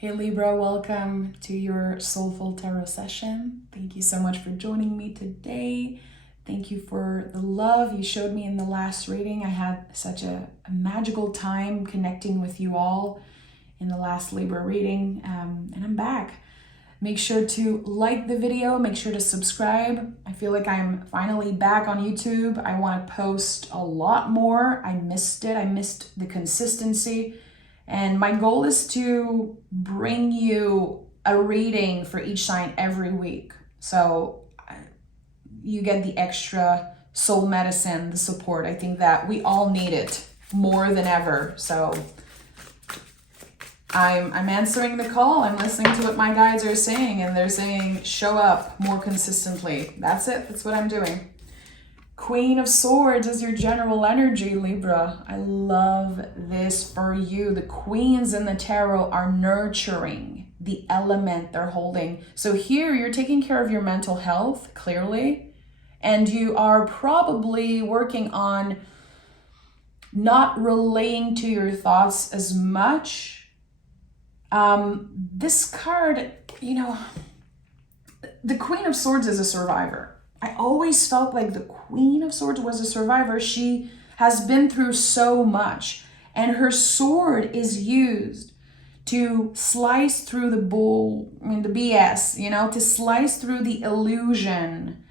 Hey Libra, welcome to your Soulful Tarot session. Thank you so much for joining me today. Thank you for the love you showed me in the last reading. I had such a magical time connecting with you all in the last Libra reading, and I'm back. Make sure to like the video, make sure to subscribe. I feel like I'm finally back on YouTube. I want to post a lot more. I missed it. I missed the consistency. And my goal is to bring you a reading for each sign every week. So you get the extra soul medicine, the support. I think that we all need it more than ever. So I'm answering the call. I'm listening to what my guides are saying, and they're saying, show up more consistently. That's it. That's what I'm doing. Queen of Swords is your general energy, Libra. I love this for you. The queens in the tarot are nurturing the element they're holding. So here you're taking care of your mental health, clearly, and you are probably working on not relaying to your thoughts as much. This card, the Queen of Swords is a survivor. I always felt like the Queen of Swords was a survivor. She has been through so much, and her sword is used to slice through the BS, to slice through the illusion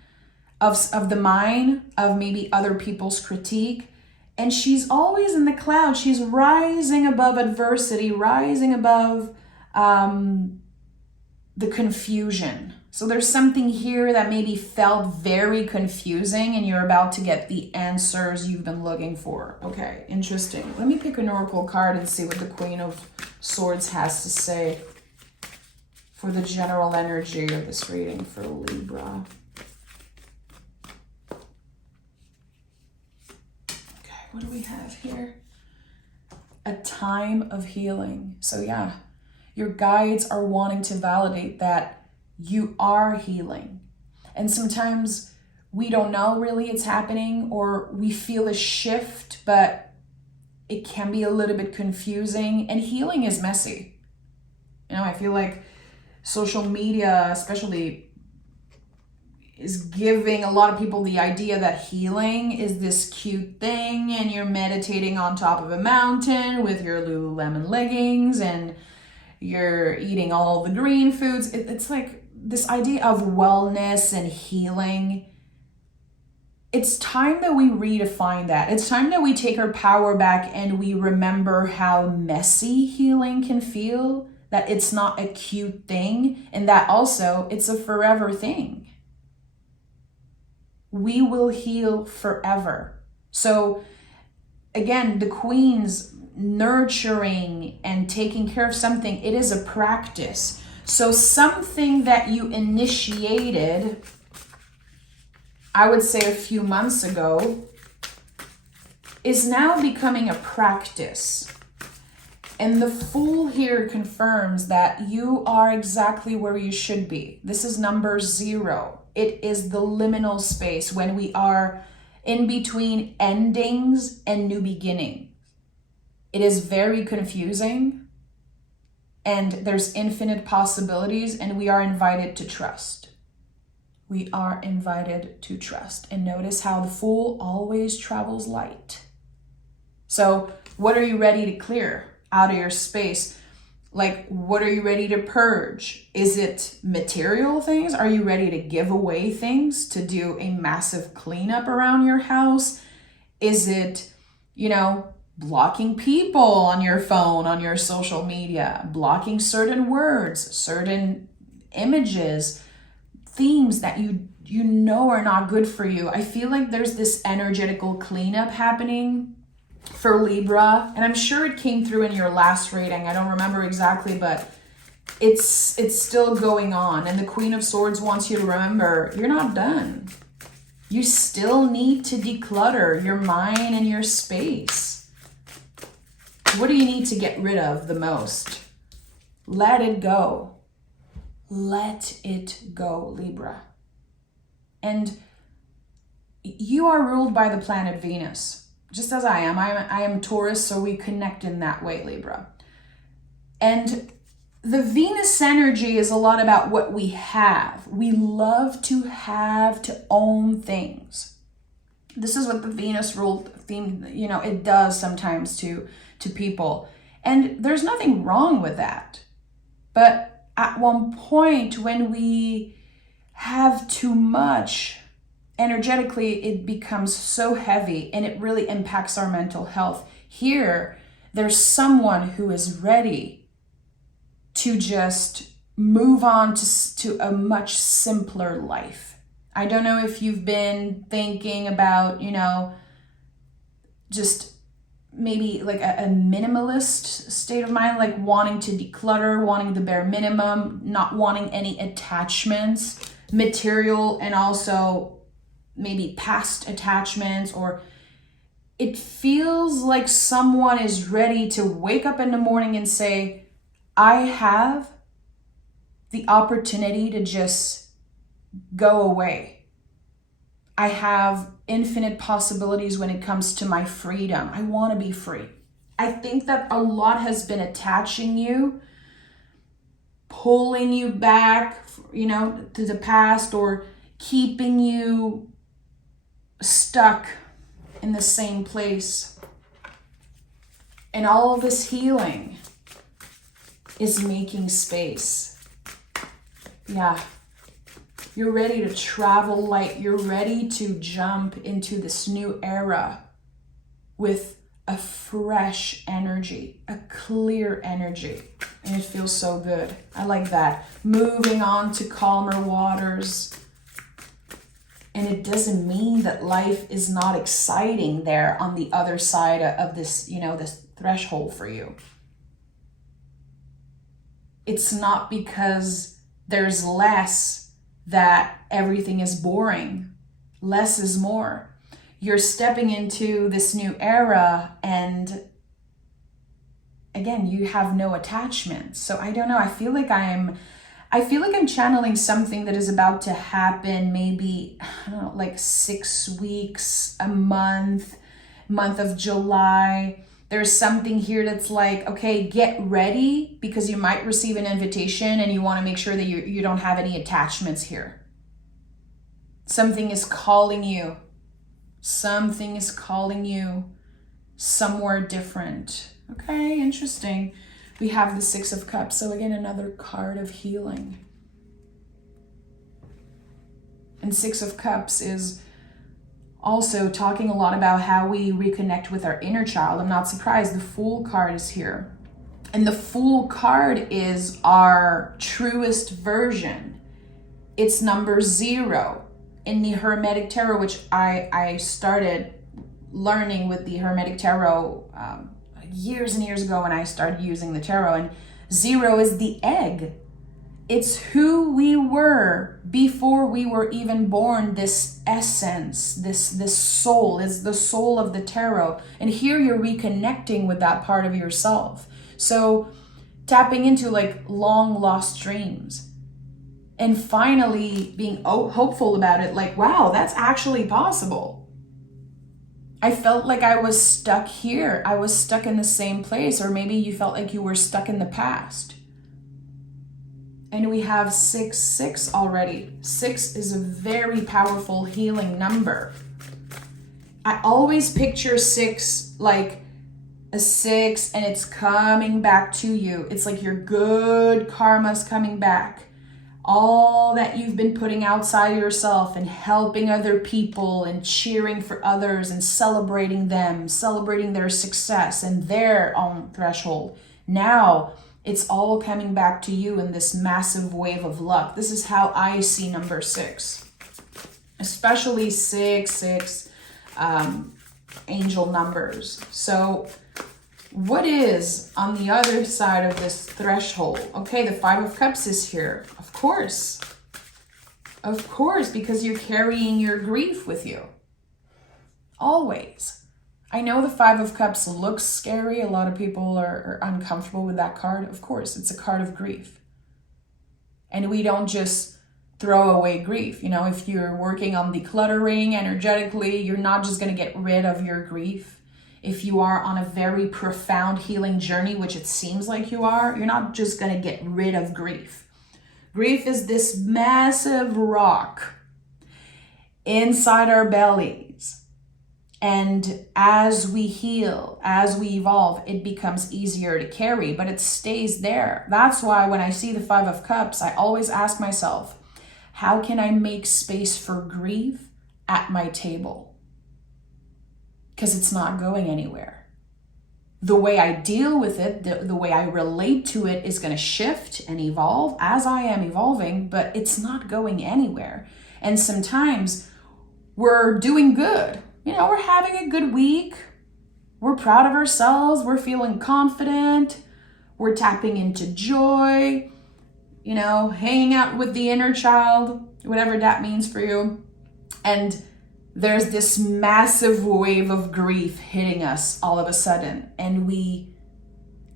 of the mind, of maybe other people's critique. And she's always in the clouds. She's rising above adversity, rising above the confusion. So there's something here that maybe felt very confusing, and you're about to get the answers you've been looking for. Okay, interesting. Let me pick an oracle card and see what the Queen of Swords has to say for the general energy of this reading for Libra. Okay, what do we have here? A time of healing. So yeah, your guides are wanting to validate that you are healing. And sometimes we don't know really it's happening, or we feel a shift, but it can be a little bit confusing, and healing is messy. I feel like social media especially is giving a lot of people the idea that healing is this cute thing, and you're meditating on top of a mountain with your Lululemon leggings and you're eating all the green foods. It's like this idea of wellness and healing. It's time that we redefine that. It's time that we take our power back and we remember how messy healing can feel, that it's not a cute thing, and that also it's a forever thing. We will heal forever. So again, the queens nurturing and taking care of something, it is a practice. So something that you initiated, I would say a few months ago, is now becoming a practice. And the Fool here confirms that you are exactly where you should be. This is number 0. It is the liminal space when we are in between endings and new beginnings. It is very confusing, and there's infinite possibilities, and we are invited to trust. We are invited to trust. And notice how the Fool always travels light. So what are you ready to clear out of your space? Like, what are you ready to purge? Is it material things? Are you ready to give away things, to do a massive cleanup around your house? Is it, blocking people on your phone, on your social media, blocking certain words, certain images, themes that you know are not good for you? I feel like there's this energetical cleanup happening for Libra, and I'm sure it came through in your last reading. I don't remember exactly, but it's still going on. And the Queen of Swords wants you to remember, you're not done. You still need to declutter your mind and your space. What do you need to get rid of the most? Let it go. Let it go, Libra. And you are ruled by the planet Venus, just as I am. I am Taurus, so we connect in that way, Libra. And the Venus energy is a lot about what we have. We love to have, to own things. This is what the Venus ruled theme, it does sometimes to people. And there's nothing wrong with that. But at one point when we have too much, energetically, it becomes so heavy and it really impacts our mental health. Here, there's someone who is ready to just move on to a much simpler life. I don't know if you've been thinking about, just maybe like a minimalist state of mind, like wanting to declutter, wanting the bare minimum, not wanting any attachments, material, and also maybe past attachments. Or it feels like someone is ready to wake up in the morning and say, I have the opportunity to just go away. I have infinite possibilities when it comes to my freedom. I want to be free. I think that a lot has been attaching you, pulling you back, to the past, or keeping you stuck in the same place. And all of this healing is making space. Yeah. You're ready to travel light. You're ready to jump into this new era with a fresh energy, a clear energy. And it feels so good. I like that. Moving on to calmer waters. And it doesn't mean that life is not exciting there on the other side of this, this threshold for you. It's not because there's less that everything is boring. Less is more. You're stepping into this new era, and again, you have no attachments. So I don't know. I feel like I'm channeling something that is about to happen, maybe, I don't know, like 6 weeks, a month of July. There's something here that's like, okay, get ready, because you might receive an invitation and you want to make sure that you don't have any attachments here. Something is calling you. Something is calling you somewhere different. Okay, interesting. We have the Six of Cups. So again, another card of healing. And Six of Cups is also talking a lot about how we reconnect with our inner child. I'm not surprised. The Fool card is here. And the Fool card is our truest version. It's number 0 in the Hermetic Tarot, which I started learning with the Hermetic Tarot years and years ago when I started using the tarot. And 0 is the egg. It's who we were before we were even born. This essence, this soul is the soul of the tarot. And here you're reconnecting with that part of yourself. So tapping into like long lost dreams and finally being hopeful about it. Like, wow, that's actually possible. I felt like I was stuck here. I was stuck in the same place, or maybe you felt like you were stuck in the past. And we have 6 already. 6 is a very powerful healing number. I always picture 6 like a 6 and it's coming back to you. It's like your good karma's coming back. All that you've been putting outside yourself and helping other people and cheering for others and celebrating them, celebrating their success and their own threshold. Now, it's all coming back to you in this massive wave of luck. This is how I see number 6, especially 6 angel numbers. So what is on the other side of this threshold? Okay, the 5 of Cups is here. Of course, because you're carrying your grief with you. Always. I know the 5 of Cups looks scary. A lot of people are uncomfortable with that card. Of course, it's a card of grief. And we don't just throw away grief. If you're working on decluttering energetically, you're not just going to get rid of your grief. if you are on a very profound healing journey, which it seems like you are, you're not just going to get rid of grief. Grief is this massive rock inside our bellies. And as we heal, as we evolve, it becomes easier to carry, but it stays there. That's why when I see the Five of Cups, I always ask myself, how can I make space for grief at my table? Because it's not going anywhere. The way I deal with it, the way I relate to it is going to shift and evolve as I am evolving, but it's not going anywhere. And sometimes we're doing good. You know, we're having a good week. We're proud of ourselves. We're feeling confident. We're tapping into joy, you know, hanging out with the inner child, whatever that means for you. And there's this massive wave of grief hitting us all of a sudden. And we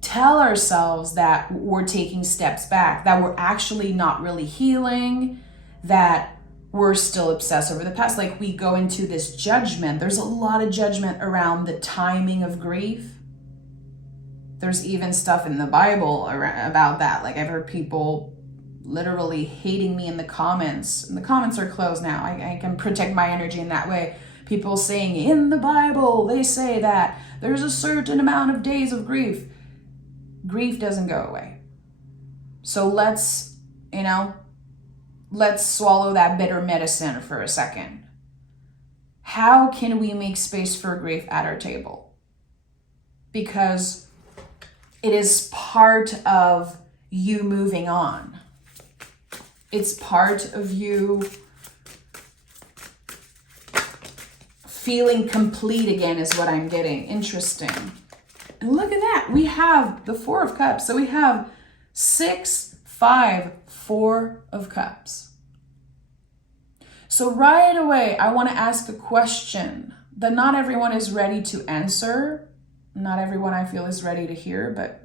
tell ourselves that we're taking steps back, that we're actually not really healing, that we're still obsessed over the past. Like we go into this judgment. There's a lot of judgment around the timing of grief. There's even stuff in the Bible about that. Like I've heard people literally hating me in the comments. And the comments are closed now. I can protect my energy in that way. People saying in the Bible, they say that there's a certain amount of days of grief. Grief doesn't go away. So let's swallow that bitter medicine for a second. How can we make space for grief at our table? Because it is part of you moving on. It's part of you feeling complete again is what I'm getting. Interesting. And look at that. We have the Four of Cups. So we have 6, 5, 4 of Cups. So right away, I want to ask a question that not everyone is ready to answer. Not everyone I feel is ready to hear, but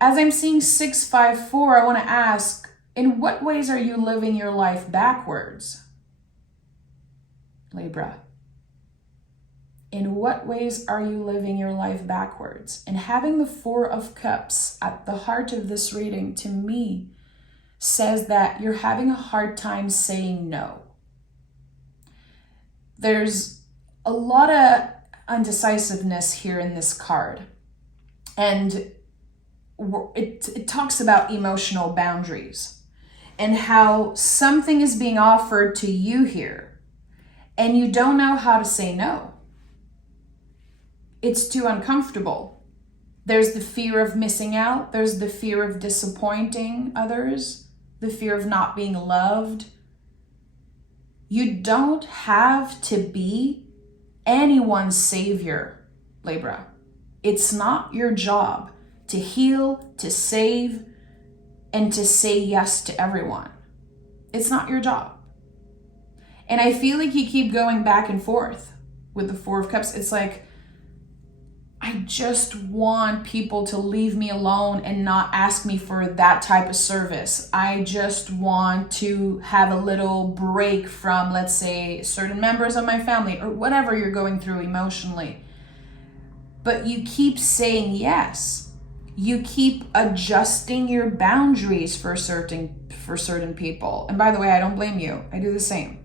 As I'm seeing 6, 5, 4, I want to ask, in what ways are you living your life backwards? Libra. In what ways are you living your life backwards? And having the Four of Cups at the heart of this reading, to me, says that you're having a hard time saying no. There's a lot of undecisiveness here in this card. And it talks about emotional boundaries and how something is being offered to you here and you don't know how to say no. It's too uncomfortable. There's the fear of missing out. There's the fear of disappointing others, the fear of not being loved. You don't have to be anyone's savior, Libra. It's not your job to heal, to save, and to say yes to everyone. It's not your job. And I feel like you keep going back and forth with the Four of Cups. It's like, I just want people to leave me alone and not ask me for that type of service. I just want to have a little break from, let's say, certain members of my family or whatever you're going through emotionally. But you keep saying yes. You keep adjusting your boundaries for certain people. And by the way, I don't blame you. I do the same.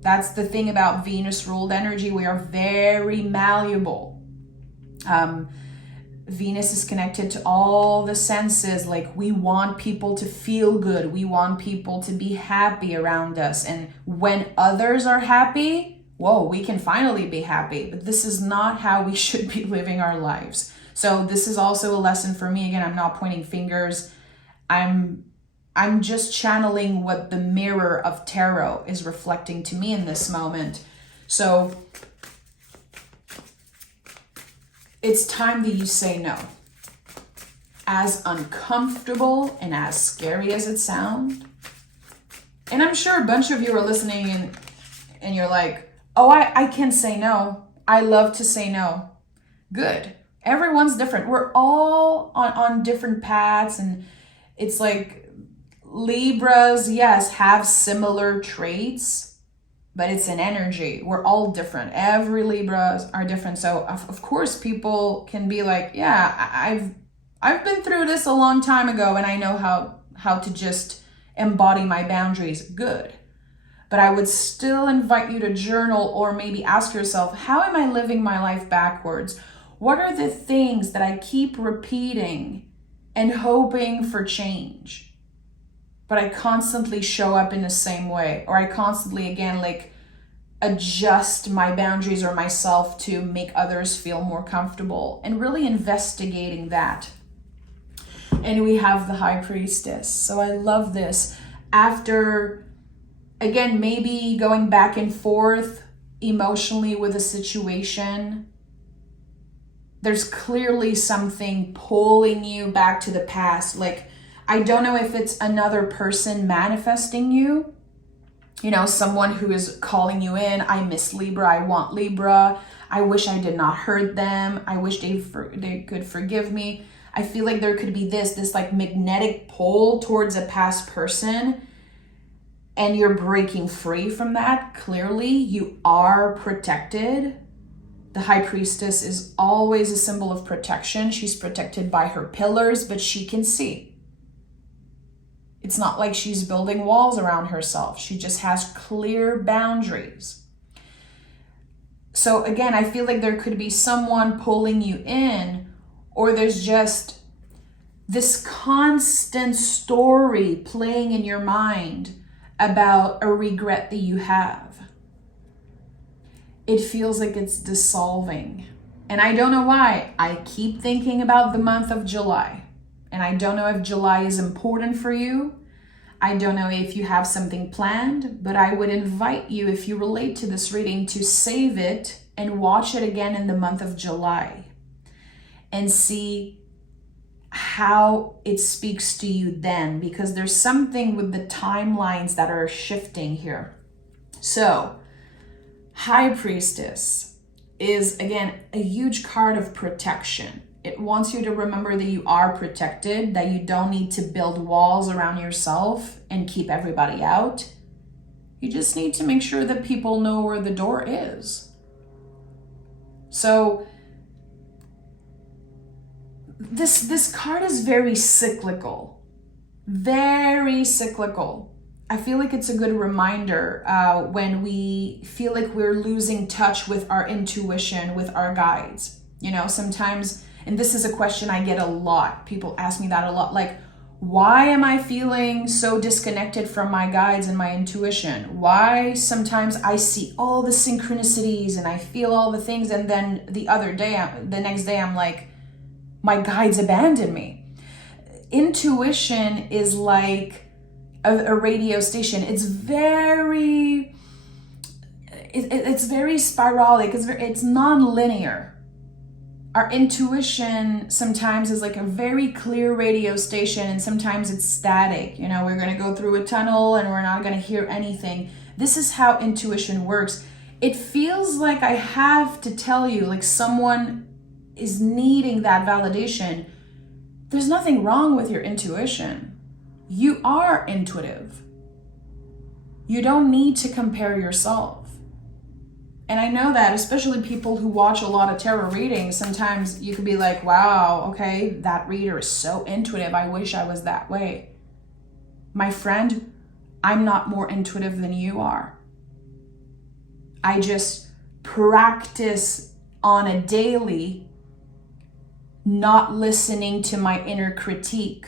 That's the thing about Venus ruled energy. We are very malleable. Venus is connected to all the senses. Like we want people to feel good. We want people to be happy around us. And when others are happy, whoa, we can finally be happy. But this is not how we should be living our lives. So this is also a lesson for me. Again, I'm not pointing fingers. I'm just channeling what the mirror of tarot is reflecting to me in this moment. So it's time that you say no. As uncomfortable and as scary as it sounds. And I'm sure a bunch of you are listening and you're like, oh, I can say no. I love to say no. Good. Everyone's different. We're all on different paths. And it's like Libras, yes, have similar traits. but it's an energy. We're all different. Every Libra are different. So of course people can be like, yeah, I've been through this a long time ago and I know how to just embody my boundaries. Good. But I would still invite you to journal or maybe ask yourself, how am I living my life backwards? What are the things that I keep repeating and hoping for change, but I constantly show up in the same way, or I constantly, again, like adjust my boundaries or myself to make others feel more comfortable, and really investigating that. And we have the High Priestess. So I love this. After, again, maybe going back and forth emotionally with a situation, there's clearly something pulling you back to the past. Like, I don't know if it's another person manifesting you, you know, someone who is calling you in. I miss Libra. I want Libra. I wish I did not hurt them. I wish they could forgive me. I feel like there could be this like magnetic pull towards a past person, and you're breaking free from that. Clearly, you are protected. The High Priestess is always a symbol of protection. She's protected by her pillars, but she can see. It's not like she's building walls around herself. She just has clear boundaries. So again, I feel like there could be someone pulling you in, or there's just this constant story playing in your mind about a regret that you have. It feels like it's dissolving. And I don't know why. I keep thinking about the month of July. And I don't know if July is important for you. I don't know if you have something planned, but I would invite you, if you relate to this reading, to save it and watch it again in the month of July and see how it speaks to you then, because there's something with the timelines that are shifting here. So, High Priestess is, again, a huge card of protection. It wants you to remember that you are protected, that you don't need to build walls around yourself and keep everybody out. You just need to make sure that people know where the door is. So this card is very cyclical. Very cyclical. I feel like it's a good reminder when we feel like we're losing touch with our intuition, with our guides. You know, sometimes, and this is a question I get a lot. People ask me that a lot. Like, why am I feeling so disconnected from my guides and my intuition? Why sometimes I see all the synchronicities and I feel all the things, and then the next day I'm like, my guides abandoned me. Intuition is like a radio station. It's very spiralic. It's non-linear. Our intuition sometimes is like a very clear radio station, and sometimes it's static. You know, we're going to go through a tunnel and we're not going to hear anything. This is how intuition works. It feels like I have to tell you, like someone is needing that validation. There's nothing wrong with your intuition. You are intuitive. You don't need to compare yourself. And I know that, especially people who watch a lot of tarot readings, sometimes you could be like, wow, okay, that reader is so intuitive. I wish I was that way. My friend, I'm not more intuitive than you are. I just practice on a daily not listening to my inner critique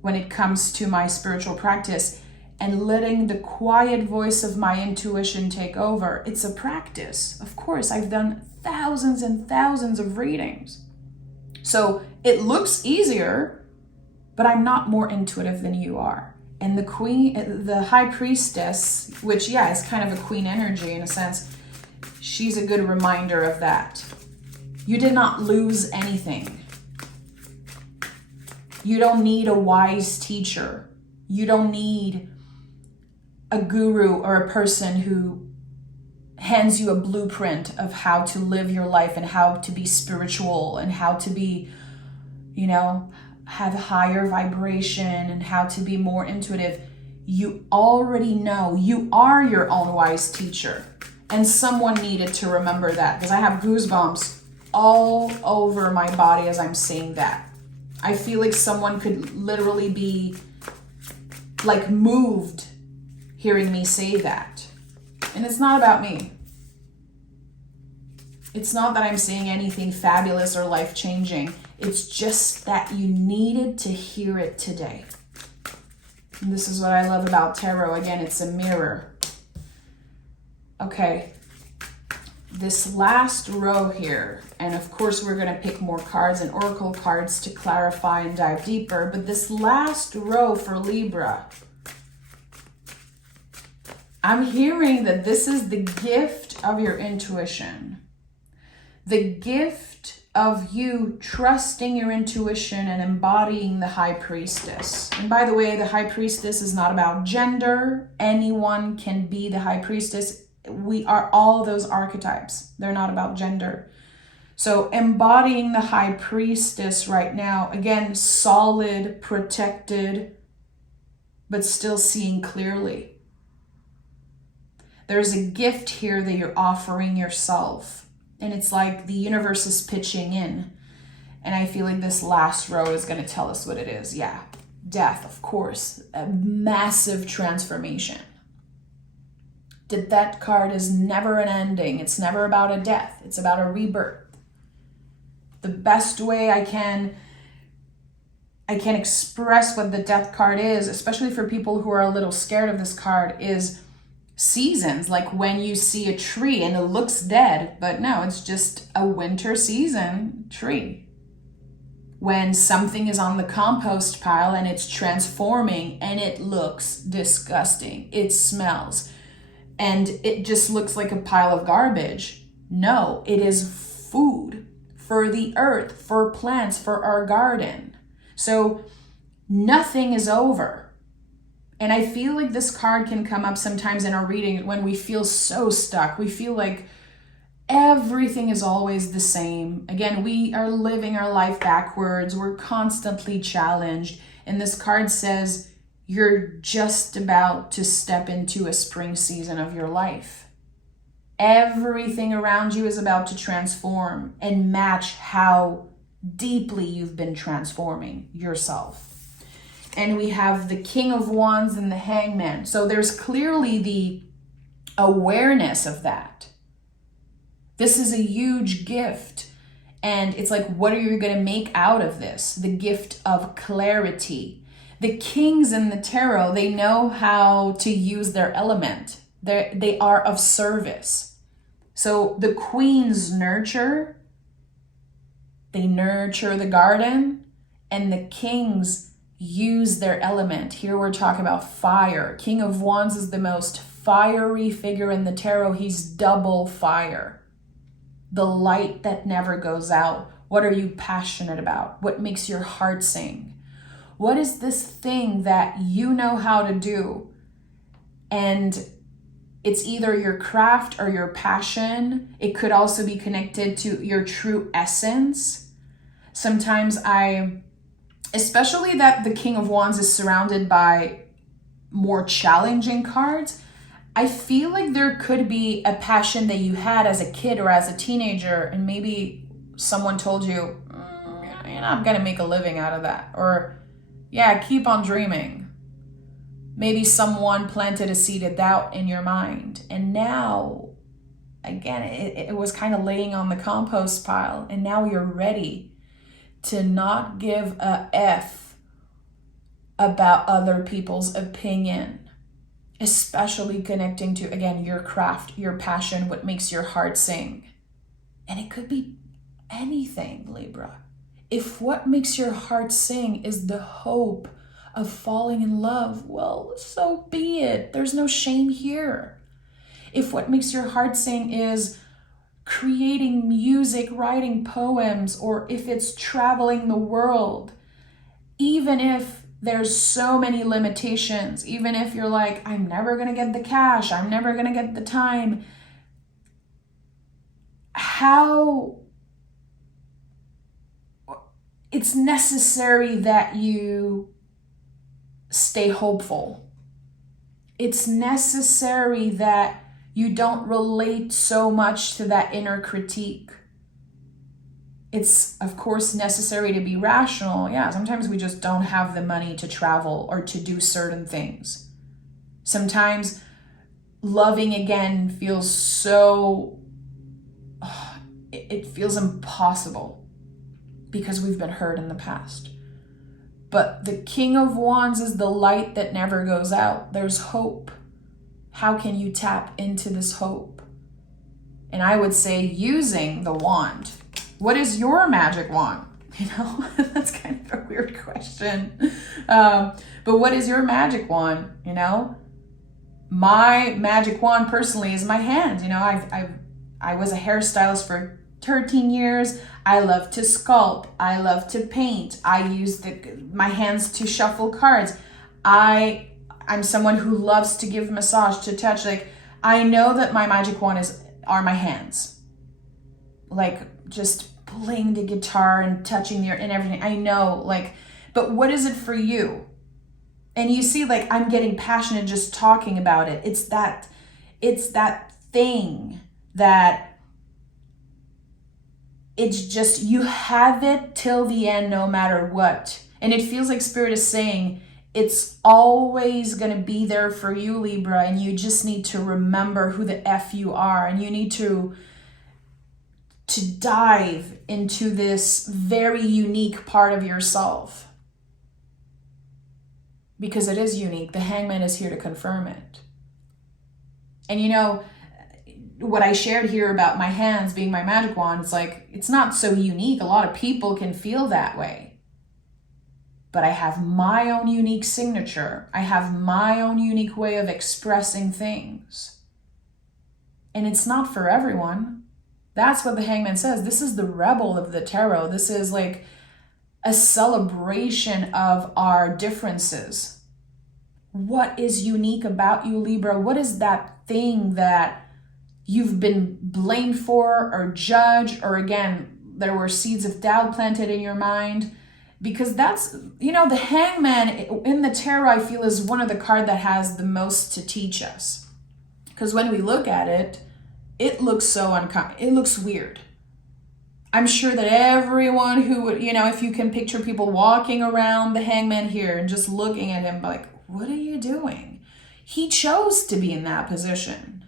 when it comes to my spiritual practice, and letting the quiet voice of my intuition take over. It's a practice. Of course, I've done thousands and thousands of readings. So it looks easier, but I'm not more intuitive than you are. And the High Priestess, which, yeah, is kind of a queen energy in a sense, she's a good reminder of that. You did not lose anything. You don't need a wise teacher. You don't need a guru or a person who hands you a blueprint of how to live your life and how to be spiritual and how to be, you know, have higher vibration and how to be more intuitive. You already know. You are your own wise teacher. And someone needed to remember that, because I have goosebumps all over my body as I'm saying that. I feel like someone could literally be like moved hearing me say that. And it's not about me. It's not that I'm saying anything fabulous or life-changing. It's just that you needed to hear it today. And this is what I love about tarot. Again, it's a mirror. Okay. This last row here, and of course we're going to pick more cards and oracle cards to clarify and dive deeper, but this last row for Libra, I'm hearing that this is the gift of your intuition. The gift of you trusting your intuition and embodying the High Priestess. And by the way, the High Priestess is not about gender. Anyone can be the High Priestess. We are all those archetypes. They're not about gender. So embodying the High Priestess right now, again, solid, protected, but still seeing clearly. There's a gift here that you're offering yourself. And it's like the universe is pitching in. And I feel like this last row is going to tell us what it is. Yeah, death, of course. A massive transformation. The death card is never an ending. It's never about a death. It's about a rebirth. The best way I can express what the death card is, especially for people who are a little scared of this card, is seasons. Like when you see a tree and it looks dead, but no, it's just a winter season tree. When something is on the compost pile and it's transforming and it looks disgusting, it smells, and it just looks like a pile of garbage. No, it is food for the earth, for plants, for our garden. So nothing is over. And I feel like this card can come up sometimes in our reading when we feel so stuck. We feel like everything is always the same. Again, we are living our life backwards. We're constantly challenged. And this card says you're just about to step into a spring season of your life. Everything around you is about to transform and match how deeply you've been transforming yourself. And we have the King of Wands and the Hangman. So there's clearly the awareness of that. This is a huge gift. And it's like, what are you going to make out of this? The gift of clarity. The kings in the tarot, they know how to use their element. They are of service. So the queens nurture. They nurture the garden. And the kings use their element. Here we're talking about fire. King of Wands is the most fiery figure in the tarot. He's double fire. The light that never goes out. What are you passionate about? What makes your heart sing? What is this thing that you know how to do? And it's either your craft or your passion. It could also be connected to your true essence. Sometimes especially that the King of Wands is surrounded by more challenging cards, I feel like there could be a passion that you had as a kid or as a teenager, and maybe someone told you, you're not going to make a living out of that. Or, yeah, keep on dreaming. Maybe someone planted a seed of doubt in your mind. And now, again, it was kind of laying on the compost pile, and now you're ready to not give a F about other people's opinion, especially connecting to, again, your craft, your passion, what makes your heart sing. And it could be anything, Libra. If what makes your heart sing is the hope of falling in love, well, so be it. There's no shame here. If what makes your heart sing is creating music, writing poems, or if it's traveling the world, even if there's so many limitations, even if you're like, I'm never going to get the cash, I'm never going to get the time, how it's necessary that you stay hopeful. it's necessary that you don't relate so much to that inner critique. It's, of course, necessary to be rational. Yeah, sometimes we just don't have the money to travel or to do certain things. Sometimes loving again feels so, it feels impossible because we've been hurt in the past. But the King of Wands is the light that never goes out. There's hope. How can you tap into this hope? And I would say using the wand. What is your magic wand? You know, that's kind of a weird question. But what is your magic wand? You know, my magic wand personally is my hand. You know, I was a hairstylist for 13 years. I love to sculpt. I love to paint. I use my hands to shuffle cards. I'm someone who loves to give massage, to touch. Like, I know that my magic wand are my hands. Like, just playing the guitar and touching the earth and everything. I know, like, but what is it for you? And you see, like, I'm getting passionate just talking about it. It's that thing that it's just, you have it till the end, no matter what. And it feels like Spirit is saying, it's always going to be there for you, Libra. And you just need to remember who the F you are. And you need to dive into this very unique part of yourself. Because it is unique. The Hangman is here to confirm it. And you know, what I shared here about my hands being my magic wand, it's like, it's not so unique. A lot of people can feel that way. But I have my own unique signature. I have my own unique way of expressing things. And it's not for everyone. That's what the Hangman says. This is the rebel of the tarot. This is like a celebration of our differences. What is unique about you, Libra? What is that thing that you've been blamed for or judged, or again, there were seeds of doubt planted in your mind? Because that's, you know, the Hangman in the tarot, I feel, is one of the cards that has the most to teach us. Because when we look at it, it looks so it looks weird. I'm sure that everyone who would, you know, if you can picture people walking around the Hangman here and just looking at him like, what are you doing? He chose to be in that position.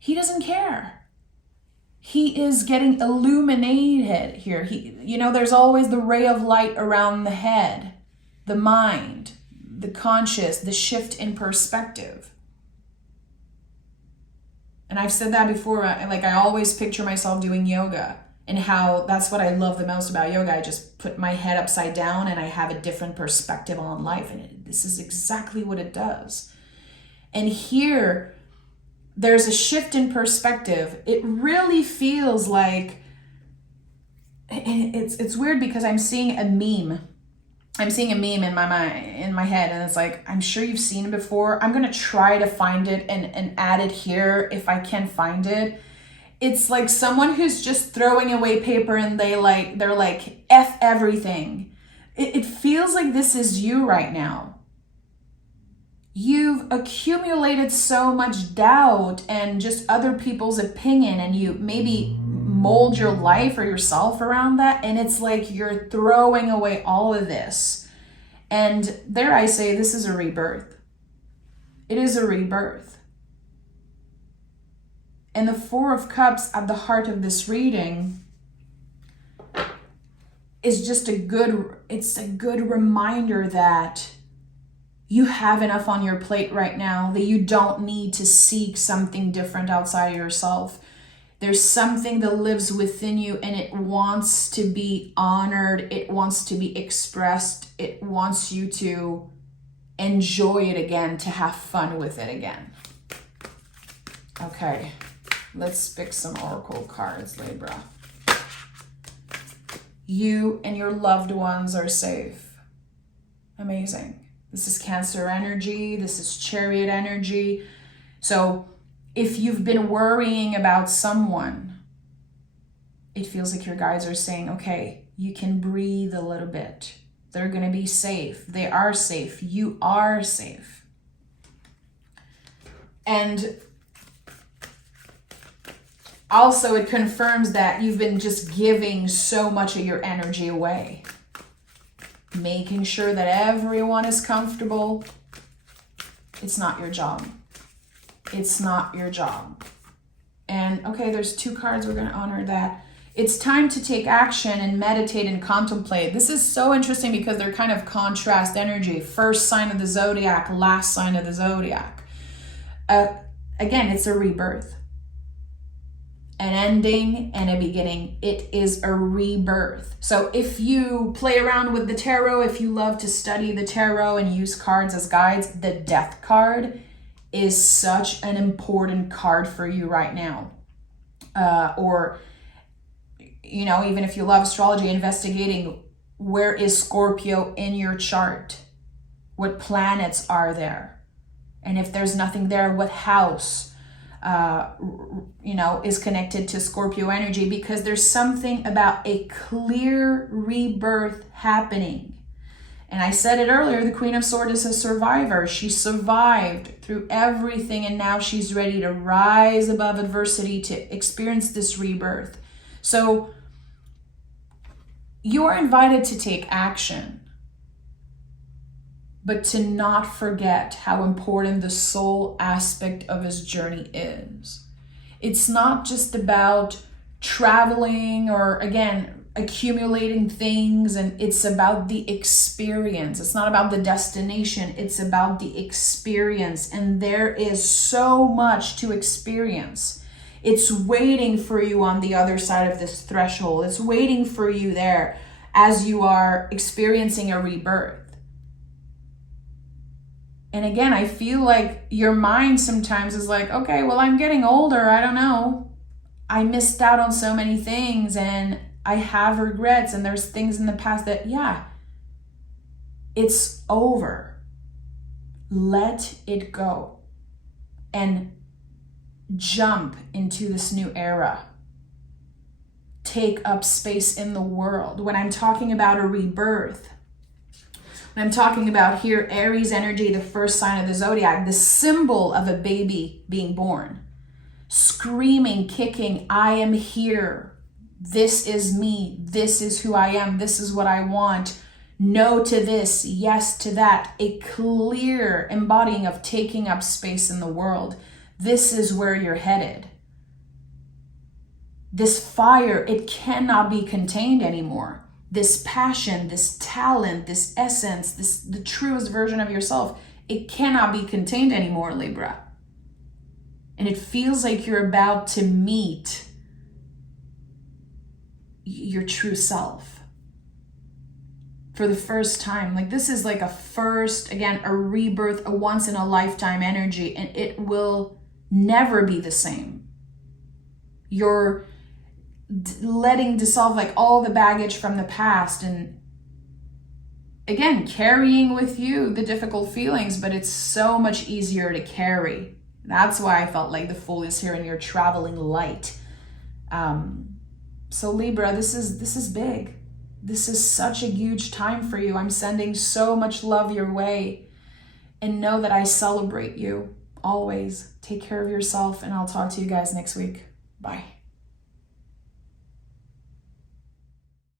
He doesn't care. He is getting illuminated here. You know, there's always the ray of light around the head, the mind, the conscious, the shift in perspective. And I've said that before, like, I always picture myself doing yoga, and how that's what I love the most about yoga. I just put my head upside down and I have a different perspective on life. And this is exactly what it does. And here, there's a shift in perspective. It really feels like, and it's weird because I'm seeing a meme. I'm seeing a meme in my mind, in my head, and it's like, I'm sure you've seen it before. I'm gonna try to find it and add it here if I can find it. It's like someone who's just throwing away paper and they're like, F everything. It feels like this is you right now. You've accumulated so much doubt and just other people's opinion, and you maybe mold your life or yourself around that. And it's like you're throwing away all of this. And dare I say, this is a rebirth. It is a rebirth. And the Four of Cups at the heart of this reading is just a good reminder that you have enough on your plate right now, that you don't need to seek something different outside of yourself. There's something that lives within you, and it wants to be honored. It wants to be expressed. It wants you to enjoy it again, to have fun with it again. Okay, let's pick some oracle cards, Libra. You and your loved ones are safe. Amazing. This is Cancer energy. This is Chariot energy. So if you've been worrying about someone, it feels like your guides are saying, okay, you can breathe a little bit. They're going to be safe. They are safe. You are safe. And also it confirms that you've been just giving so much of your energy away. Making sure that everyone is comfortable. It's not your job. It's not your job. And okay, there's 2 cards. We're going to honor that. It's time to take action and meditate and contemplate. This is so interesting because they're kind of contrast energy. First sign of the zodiac, last sign of the zodiac. Again, it's a rebirth. An ending and a beginning. It is a rebirth. So if you play around with the tarot, if you love to study the tarot and use cards as guides, the Death card is such an important card for you right now. Or, you know, even if you love astrology, investigating where is Scorpio in your chart? What planets are there? And if there's nothing there, what house, you know, is connected to Scorpio energy? Because there's something about a clear rebirth happening. And I said it earlier, the Queen of Swords is a survivor. She survived through everything, and now she's ready to rise above adversity to experience this rebirth. So you are invited to take action, but to not forget how important the soul aspect of his journey is. It's not just about traveling or, again, accumulating things, and it's about the experience. It's not about the destination, it's about the experience. And there is so much to experience. It's waiting for you on the other side of this threshold. It's waiting for you there as you are experiencing a rebirth. And again, I feel like your mind sometimes is like, okay, well, I'm getting older. I don't know. I missed out on so many things, and I have regrets, and there's things in the past that, yeah, it's over. Let it go and jump into this new era. Take up space in the world. When I'm talking about a rebirth, when I'm talking about here, Aries energy, the first sign of the zodiac, the symbol of a baby being born, screaming, kicking, I am here. This is me. This is who I am. This is what I want. No to this. Yes to that. A clear embodying of taking up space in the world. This is where you're headed. This fire, it cannot be contained anymore. This passion, this talent, this essence, the truest version of yourself, it cannot be contained anymore, Libra. And it feels like you're about to meet your true self for the first time. Like, this is like a first, again, a rebirth, a once in a lifetime energy, and it will never be the same. You're letting dissolve like all the baggage from the past, and again, carrying with you the difficult feelings, but it's so much easier to carry. That's why I felt like the Fool is here and you're traveling light. So Libra, this is big. This is such a huge time for you. I'm sending so much love your way, and know that I celebrate you always. Take care of yourself, and I'll talk to you guys next week. Bye.